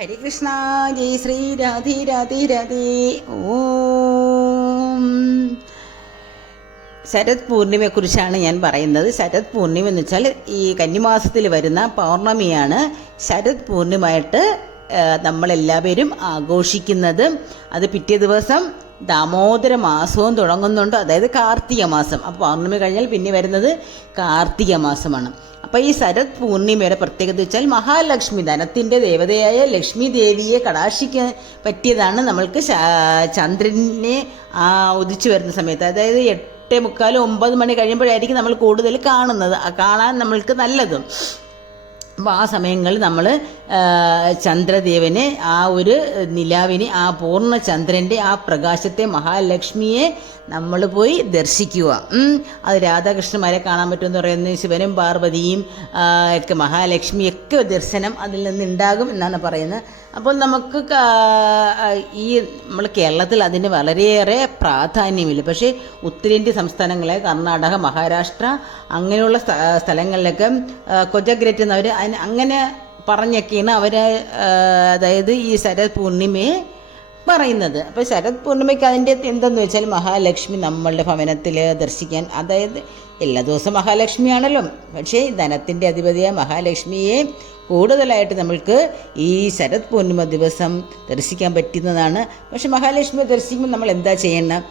ഹരികൃഷ്ണ ജയ് ശ്രീ രാധി രാധി രാധി. ഓം. ശരത് പൂർണിമയെക്കുറിച്ചാണ് ഞാൻ പറയുന്നത്. ശരത് പൂർണിമ എന്ന് വെച്ചാൽ ഈ കന്നിമാസത്തിൽ വരുന്ന പൗർണമിയാണ് ശരത് പൂർണിമയായിട്ട് നമ്മളെല്ലാവരും ആഘോഷിക്കുന്നത്. അത് പിറ്റേ ദിവസം ദാമോദര മാസവും തുടങ്ങുന്നുണ്ട്. അതായത് കാർത്തിക മാസം. അപ്പോൾ പൗർണമി കഴിഞ്ഞാൽ പിന്നെ വരുന്നത് കാർത്തിക മാസമാണ്. അപ്പോൾ ഈ ശരത് പൂർണിമയുടെ പ്രത്യേകത വെച്ചാൽ മഹാലക്ഷ്മി ധനത്തിന്റെ ദേവതയായ ലക്ഷ്മി ദേവിയെ കടാക്ഷിക്കാൻ പറ്റിയതാണ് നമ്മൾക്ക് ചന്ദ്രനെ ഉദിച്ചു വരുന്ന സമയത്ത്. അതായത് എട്ട് മുക്കാൽ ഒമ്പത് മണി കഴിയുമ്പോഴായിരിക്കും നമ്മൾ കൂടുതൽ കാണുന്നത്. കാണാൻ നമ്മൾക്ക് നല്ലതും. അപ്പോൾ ആ സമയങ്ങളിൽ നമ്മൾ ചന്ദ്രദേവനെ ആ ഒരു നിലാവിനെ ആ പൂർണ ചന്ദ്രന്റെ ആ പ്രകാശത്തെ മഹാലക്ഷ്മിയെ നമ്മൾ പോയി ദർശിക്കുക. അത് രാധാകൃഷ്ണന്മാരെ കാണാൻ പറ്റുമെന്ന് പറയുന്നത് ശിവനും പാർവതിയും ഒക്കെ മഹാലക്ഷ്മിയൊക്കെ ദർശനം അതിൽ നിന്ന് ഉണ്ടാകും എന്നാണ് പറയുന്നത് അപ്പോൾ നമുക്ക് ഈ നമ്മൾ കേരളത്തിൽ അതിന് വളരെയേറെ പ്രാധാന്യമില്ല പക്ഷേ ഉത്തരേന്ത്യ സംസ്ഥാനങ്ങളെ കർണാടക മഹാരാഷ്ട്ര അങ്ങനെയുള്ള സ്ഥ- സ്ഥലങ്ങളിലൊക്കെ കൊജഗ്രറ്റ് എന്നവർ അതിന് അങ്ങനെ പറഞ്ഞൊക്കെയാണ് അവർ അതായത് ഈ ശരത് പൂർണിമയെ പറയുന്നത്. അപ്പോൾ ശരത് പൂർണിമയ്ക്ക് അതിന്റെ എന്തെന്ന് വെച്ചാൽ മഹാലക്ഷ്മി നമ്മളുടെ ഭവനത്തിൽ ദർശിക്കാൻ അതായത് എല്ലാ ദിവസവും മഹാലക്ഷ്മിയാണല്ലോ. പക്ഷേ ധനത്തിന്റെ അധിപതിയായ മഹാലക്ഷ്മിയെ കൂടുതലായിട്ട് നമ്മൾക്ക് ഈ ശരത് പൂർണിമ ദിവസം ദർശിക്കാൻ പറ്റുന്നതാണ്. പക്ഷെ മഹാലക്ഷ്മിയെ ദർശിക്കുമ്പോൾ നമ്മൾ എന്താ ചെയ്യേണ്ടത്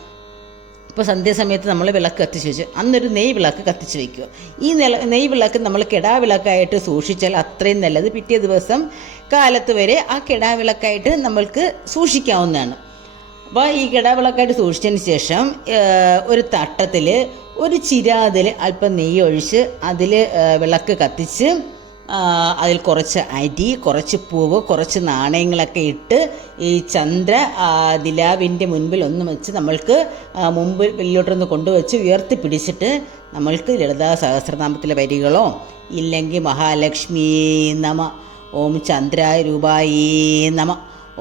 ഇപ്പോൾ സന്ധ്യാസമയത്ത് നമ്മൾ വിളക്ക് കത്തിച്ച് വെച്ചു. അന്നൊരു നെയ് വിളക്ക് കത്തിച്ച് വയ്ക്കുക ഈ നില നെയ് വിളക്ക് നമ്മൾ കിടാ വിളക്കായിട്ട് സൂക്ഷിച്ചാൽ അത്രയും നല്ലത്. പിറ്റേ ദിവസം കാലത്ത് വരെ ആ കിടാ വിളക്കായിട്ട് നമ്മൾക്ക് സൂക്ഷിക്കാവുന്നതാണ്. അപ്പോൾ ഈ കിടാ വിളക്കായിട്ട് സൂക്ഷിച്ചതിന് ശേഷം ഒരു തട്ടത്തിൽ ഒരു ചിരാതിൽ അല്പം നെയ്യ് ഒഴിച്ച് അതിൽ വിളക്ക് കത്തിച്ച് അതിൽ കുറച്ച് അരി കുറച്ച് പൂവ് കുറച്ച് നാണയങ്ങളൊക്കെ ഇട്ട് ഈ ചന്ദ്ര ദിലാവിന്റെ മുൻപിൽ ഒന്ന് വെച്ച് നമ്മൾക്ക് മുമ്പിൽ മുമ്പ് വെല്ലോട്ടൊന്ന് കൊണ്ടുവച്ച് ഉയർത്തി പിടിച്ചിട്ട് നമ്മൾക്ക് ലളിതാ സഹസ്രനാമത്തിലെ വരികളോ ഇല്ലെങ്കിൽ മഹാലക്ഷ്മി നമ ഓം ചന്ദ്രായ രൂപായി നമ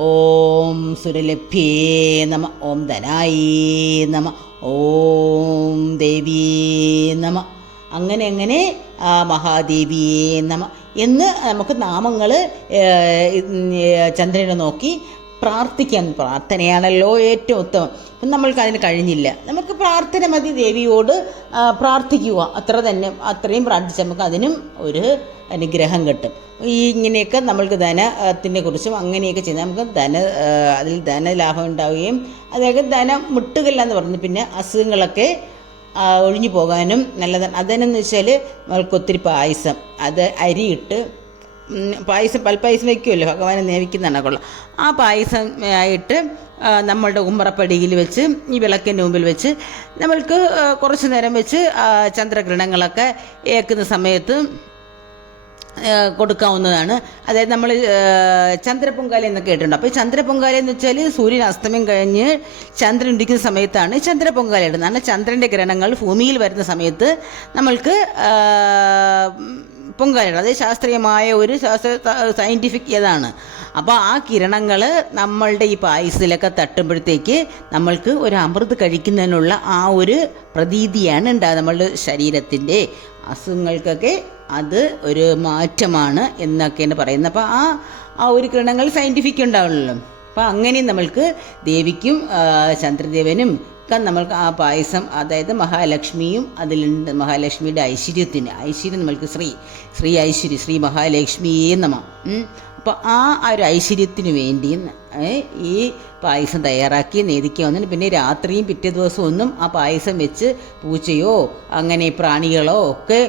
ഓം സുരലഭ്യേ നമ ഓം ധനായി നമ ഓം ദേവീ നമ അങ്ങനെ അങ്ങനെ മഹാദേവിയെ നമ എന്ന് നമുക്ക് നാമങ്ങൾ ചന്ദ്രനെ നോക്കി പ്രാർത്ഥിക്കാൻ പ്രാർത്ഥനയാണല്ലോ ഏറ്റവും ഉത്തമം. അപ്പം നമ്മൾക്ക് അതിന് കഴിഞ്ഞില്ല. നമുക്ക് പ്രാർത്ഥന മതി ദേവിയോട് പ്രാർത്ഥിക്കുക. അത്ര തന്നെ അത്രയും പ്രാർത്ഥിച്ച് നമുക്ക് അതിനും ഒരു അനുഗ്രഹം കിട്ടും. ഈ ഇങ്ങനെയൊക്കെ നമ്മൾക്ക് ധനത്തിനെ കുറിച്ചും അങ്ങനെയൊക്കെ ചെയ്താൽ നമുക്ക് ധന അതിൽ ധനലാഭം ഉണ്ടാവുകയും അതായത് ധനം മുട്ടുകല്ല എന്ന് പറഞ്ഞു. പിന്നെ അസുഖങ്ങളൊക്കെ ഒഴിഞ്ഞു പോകാനും നല്ലതാണ്. അതെന്നു വെച്ചാൽ നമ്മൾക്ക് ഒത്തിരി പായസം. അത് അരിയിട്ട് പായസം പൽപ്പായസം വയ്ക്കുമല്ലോ ഭഗവാനെ നേവിക്കുന്നതാണ് കൊള്ളാം. ആ പായസം ആയിട്ട് നമ്മളുടെ ഉമ്മറപ്പടിയിൽ വെച്ച് ഈ വിളക്കിന്റെ മുമ്പിൽ വെച്ച് നമ്മൾക്ക് കുറച്ച് നേരം വെച്ച് ചന്ദ്രഗ്രഹണങ്ങളൊക്കെ ഏക്കുന്ന സമയത്ത് കൊടുക്കാവുന്നതാണ്. അതായത് നമ്മൾ ചന്ദ്രപൊങ്കാല എന്നൊക്കെ കേട്ടിട്ടുണ്ട്. അപ്പോൾ ചന്ദ്രപൊങ്കാല എന്ന് വെച്ചാൽ സൂര്യൻ അസ്തമയം കഴിഞ്ഞ് ചന്ദ്രൻ ഉദിക്കുന്ന സമയത്താണ് ചന്ദ്രപൊങ്കാല ഇടുന്നത്. കാരണം ചന്ദ്രന്റെ ഗ്രഹണങ്ങൾ ഭൂമിയിൽ വരുന്ന സമയത്ത് നമ്മൾക്ക് പൊങ്കാലയിടും അത് ശാസ്ത്രീയമായ ഒരു ശാസ്ത്ര സയന്റിഫിക് ഇതാണ് അപ്പോൾ ആ കിരണങ്ങൾ നമ്മളുടെ ഈ പായസത്തിലൊക്കെ തട്ടുമ്പോഴത്തേക്ക് നമ്മൾക്ക് ഒരു അമൃത് കഴിക്കുന്നതിനുള്ള ആ ഒരു പ്രതീതിയാണ് ഉണ്ടാകുക നമ്മളുടെ ശരീരത്തിന്റെ. അസുഖങ്ങൾക്കൊക്കെ അത് ഒരു മാറ്റമാണ് എന്നൊക്കെയാണ് പറയുന്നത്. അപ്പോൾ ആ ആ ഒരു കിരണങ്ങൾ സയന്റിഫിക് ഉണ്ടാവുള്ളൂ. അപ്പോൾ അങ്ങനെ നമ്മൾക്ക് ദേവിക്കും ചന്ദ്രദേവനും ഒക്കെ നമ്മൾക്ക് ആ പായസം അതായത് മഹാലക്ഷ്മിയും അതിലുണ്ട് മഹാലക്ഷ്മിയുടെ ഐശ്വര്യത്തിന് ഐശ്വര്യം നമ്മൾക്ക് ശ്രീ ശ്രീ ഐശ്വര്യ ശ്രീ മഹാലക്ഷ്മിയെ നമ. അപ്പോൾ ആ ഒരു ഐശ്വര്യത്തിന് വേണ്ടി ഈ പായസം തയ്യാറാക്കി നേദിക്കാവുന്നതിന് പിന്നെ രാത്രിയും പിറ്റേ ദിവസവും ഒന്നും ആ പായസം വെച്ച് പൂച്ചയോ അങ്ങനെ പ്രാണികളോ ഒക്കെ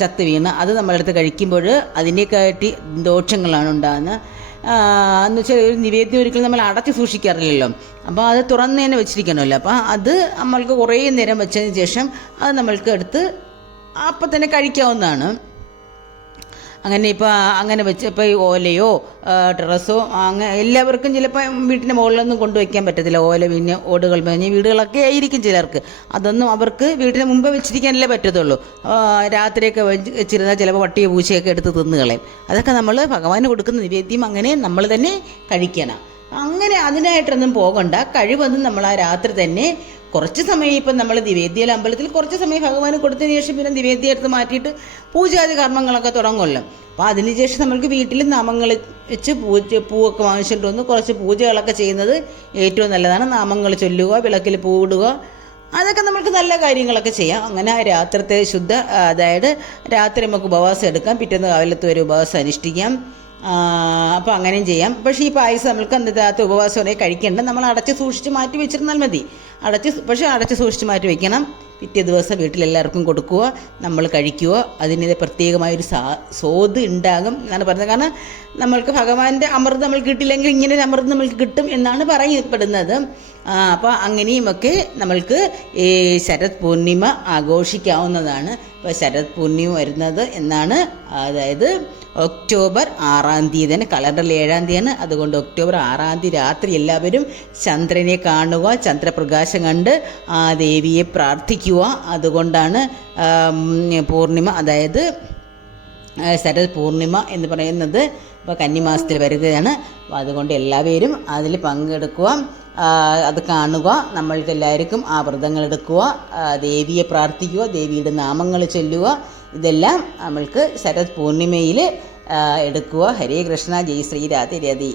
ചത്ത് വീണ് അത് നമ്മളെടുത്ത് കഴിക്കുമ്പോൾ അതിനെക്കാട്ടി ദോഷങ്ങളാണ് ഉണ്ടാകുന്നത്. എന്ന് വെച്ചാൽ ഒരു നിവേദ്യം ഒരിക്കലും നമ്മൾ അടച്ചു സൂക്ഷിക്കാറില്ലല്ലോ. അപ്പോൾ അത് തുറന്ന് തന്നെ വെച്ചിരിക്കണമല്ലോ. അപ്പോൾ അത് നമ്മൾക്ക് കുറേ നേരം വെച്ചതിന് ശേഷം അത് നമ്മൾക്ക് എടുത്ത് അപ്പം തന്നെ കഴിക്കാവുന്നതാണ്. അങ്ങനെ ഇപ്പോൾ അങ്ങനെ വെച്ച് ഇപ്പോൾ ഈ ഓലയോ ഡ്രസ്സോ അങ്ങനെ എല്ലാവർക്കും ചിലപ്പോൾ വീട്ടിന്റെ മുകളിലൊന്നും കൊണ്ടുവയ്ക്കാൻ പറ്റത്തില്ല. ഓല പിന്നെ ഓടുകൾ മേഞ്ഞ് വീടുകളൊക്കെ ആയിരിക്കും ചിലർക്ക്. അതൊന്നും അവർക്ക് വീട്ടിന് മുമ്പ് വെച്ചിരിക്കാനല്ലേ പറ്റത്തുള്ളൂ. രാത്രിയൊക്കെ വെച്ച് വെച്ചിരുന്നാൽ ചിലപ്പോൾ പട്ടിയെ പൂച്ചയൊക്കെ എടുത്ത് തിന്ന് കളയും. അതൊക്കെ നമ്മൾ ഭഗവാന് കൊടുക്കുന്ന നിവേദ്യം അങ്ങനെ നമ്മൾ തന്നെ കഴിക്കണം. അങ്ങനെ അതിനായിട്ടൊന്നും പോകണ്ട. കഴിവതും നമ്മൾ ആ രാത്രി തന്നെ കുറച്ച് സമയം ഇപ്പം നമ്മൾ നിവേദ്യയിലെ അമ്പലത്തിൽ കുറച്ച് സമയം ഭഗവാന് കൊടുത്തതിന് ശേഷം പിന്നെ ദിവേദ്യ എടുത്ത് മാറ്റിയിട്ട് പൂജാതി കർമ്മങ്ങളൊക്കെ തുടങ്ങുമല്ലോ. അപ്പോൾ അതിനുശേഷം നമ്മൾക്ക് വീട്ടിൽ നാമങ്ങൾ വെച്ച് പൂജ പൂവൊക്കെ വാങ്ങിച്ചിട്ട് വന്ന് കുറച്ച് പൂജകളൊക്കെ ചെയ്യുന്നത് ഏറ്റവും നല്ലതാണ്. നാമങ്ങൾ ചൊല്ലുക വിളക്കിൽ പൂവിടുക അതൊക്കെ നമ്മൾക്ക് നല്ല കാര്യങ്ങളൊക്കെ ചെയ്യാം. അങ്ങനെ രാത്രിത്തെ ശുദ്ധ അതായത് രാത്രി നമുക്ക് ഉപവാസം എടുക്കാം. പിറ്റേന്ന് കാലത്ത് വരെ ഉപവാസം അനുഷ്ഠിക്കാം. അപ്പോൾ അങ്ങനെയും ചെയ്യാം. പക്ഷേ ഈ പായസം നമ്മൾക്ക് അന്നത്തെ ഉപവാസം വരെ കഴിക്കേണ്ട. നമ്മൾ അടച്ച് സൂക്ഷിച്ച് മാറ്റി വെച്ചിരുന്നാൽ മതി. അടച്ച് പക്ഷേ അടച്ച് സൂക്ഷിച്ച് മാറ്റി വയ്ക്കണം പിറ്റേ ദിവസം വീട്ടിലെല്ലാവർക്കും കൊടുക്കുക നമ്മൾ കഴിക്കുക. അതിന് പ്രത്യേകമായൊരു സാ സ്വാദ് ഉണ്ടാകും എന്നാണ് പറയുന്നത് കാരണം നമ്മൾക്ക് ഭഗവാന്റെ അമൃത് നമ്മൾ കിട്ടില്ലെങ്കിൽ ഇങ്ങനെ ഒരു അമൃത് നമ്മൾക്ക് കിട്ടും എന്നാണ് പറയപ്പെടുന്നത്. അപ്പോൾ അങ്ങനെയുമൊക്കെ നമ്മൾക്ക് ഈ ശരത് പൂർണിമ ആഘോഷിക്കാവുന്നതാണ്. ഇപ്പോൾ ശരത് പൂർണിമ വരുന്നത് എന്നാണ് അതായത് ഒക്ടോബർ ആറാം തീയതി തന്നെ കലണ്ടറിൽ ഏഴാം തീയതിയാണ് അതുകൊണ്ട് ഒക്ടോബർ ആറാം തീയതി രാത്രി എല്ലാവരും ചന്ദ്രനെ കാണുക ചന്ദ്രപ്രകാശം കണ്ട് ആ ദേവിയെ പ്രാർത്ഥിക്കുക. അതുകൊണ്ടാണ് പൂർണിമ അതായത് ശരത് പൂർണിമ എന്ന് പറയുന്നത് ഇപ്പോൾ കന്നിമാസത്തിൽ വരികയാണ്. അപ്പോൾ അതുകൊണ്ട് എല്ലാവരും അതിൽ പങ്കെടുക്കുക അത് കാണുക നമ്മൾക്ക് എല്ലാവർക്കും ആ വ്രതങ്ങൾ എടുക്കുക ദേവിയെ പ്രാർത്ഥിക്കുക ദേവിയുടെ നാമങ്ങൾ ചൊല്ലുക ഇതെല്ലാം നമ്മൾക്ക് ശരത് പൂർണിമയിൽ എടുക്കുക. ഹരേ കൃഷ്ണ ജയ് ശ്രീ രാധി രതി